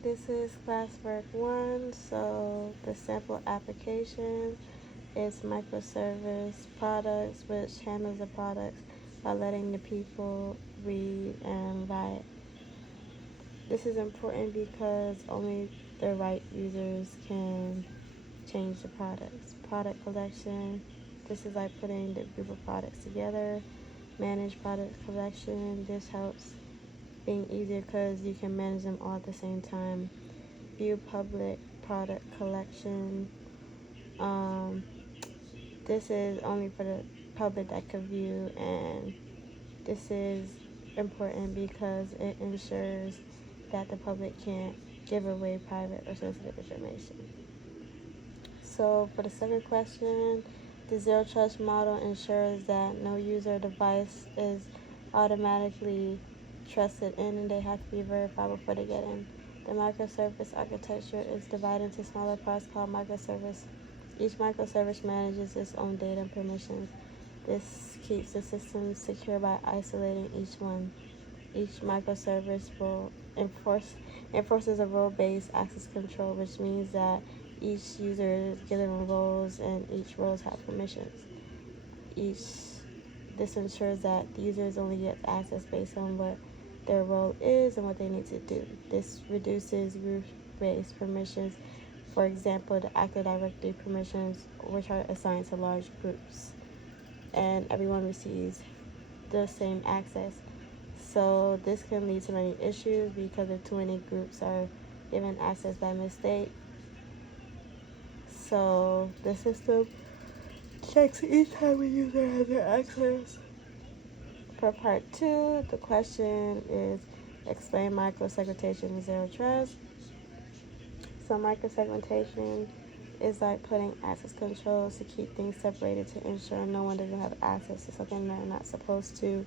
This is classwork 1, so the sample application is microservice products, which handles the products by letting the people read and write. This is important because only the right users can change the products. Product collection, this is like putting the group of products together. Manage product collection, this helps being easier because you can manage them all at the same time. View public product collection. Um, this is only for the public that can view, and this is important because it ensures that the public can't give away private or sensitive information. So for the second question, the zero trust model ensures that no user device is automatically trusted in, and they have to be verified before they get in. The microservice architecture is divided into smaller parts called microservice. Each microservice manages its own data and permissions. This keeps the system secure by isolating each one. Each microservice will enforces a role-based access control, which means that each user is given roles and each roles have permissions. This ensures that the users only get access based on what their role is and what they need to do. This reduces group-based permissions. For example, the Active Directory permissions, which are assigned to large groups, and everyone receives the same access. So this can lead to many issues because if too many groups are given access by mistake. So the system checks each time a user has their access. For part 2, the question is explain microsegmentation and zero trust. So microsegmentation is like putting access controls to keep things separated to ensure no one doesn't have access to something they're not supposed to.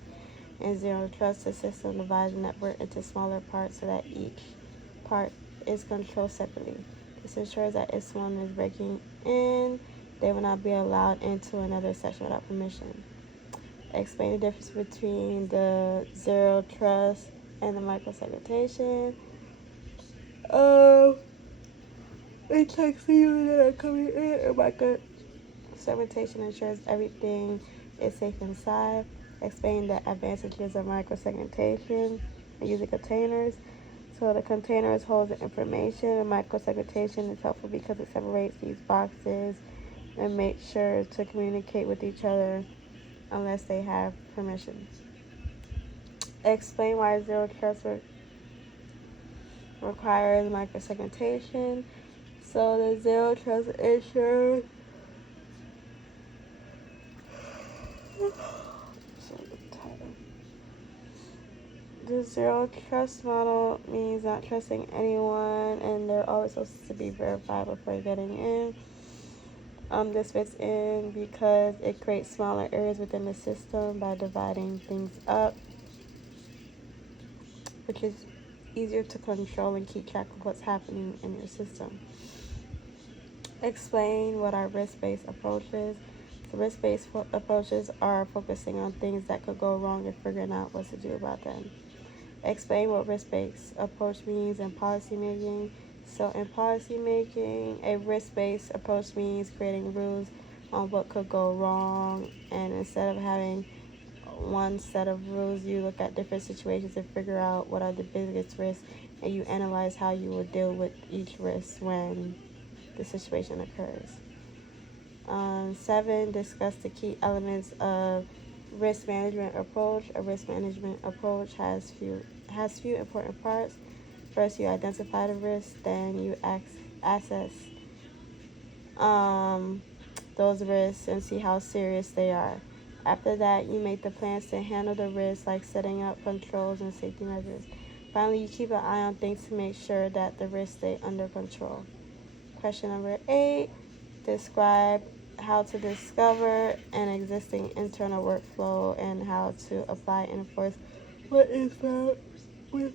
And zero trust, the system divides the network into smaller parts so that each part is controlled separately. This ensures that if someone is breaking in, they will not be allowed into another section without permission. Explain the difference between the zero trust and the microsegmentation. It checks the users that are coming in, and microsegmentation ensures everything is safe inside. Explain the advantages of microsegmentation and using containers. So the containers hold the information, and microsegmentation is helpful because it separates these boxes and makes sure to communicate with each other unless they have permission. Explain why zero trust requires microsegmentation. So the zero trust ensures the zero trust model means not trusting anyone, and they're always supposed to be verified before getting in. This fits in because it creates smaller areas within the system by dividing things up, which is easier to control and keep track of what's happening in your system. Explain what our risk-based approaches. The risk-based approaches are focusing on things that could go wrong and figuring out what to do about them. Explain what risk-based approach means in policy making. So in policy making, a risk-based approach means creating rules on what could go wrong, and instead of having one set of rules, you look at different situations and figure out what are the biggest risks, and you analyze how you will deal with each risk when the situation occurs. 7, discuss the key elements of risk management approach. A risk management approach has few important parts. First, you identify the risk, then you assess those risks and see how serious they are. After that, you make the plans to handle the risks, like setting up controls and safety measures. Finally, you keep an eye on things to make sure that the risks stay under control. Question number 8, describe how to discover an existing internal workflow and how to apply and enforce what is found with